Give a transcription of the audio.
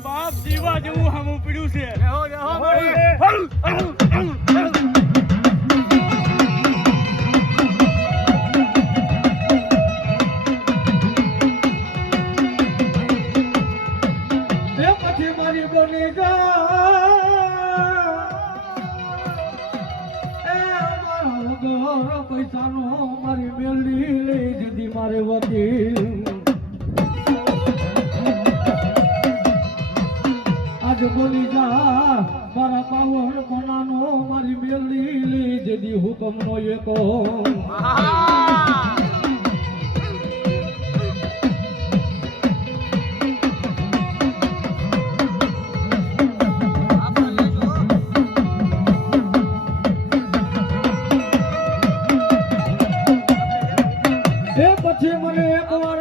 બાપ જીવા જેવું હામું પીડ્યું છે પછી મારી બોલી જા પૈસાનો મારી મેલડી લઈ દીધી મારે વકીલ આજ બોલી જા મારા પાવન કોનાનો મારી મેલડી લઈ દીધી હુકમનો એકો પછી મને એક વાર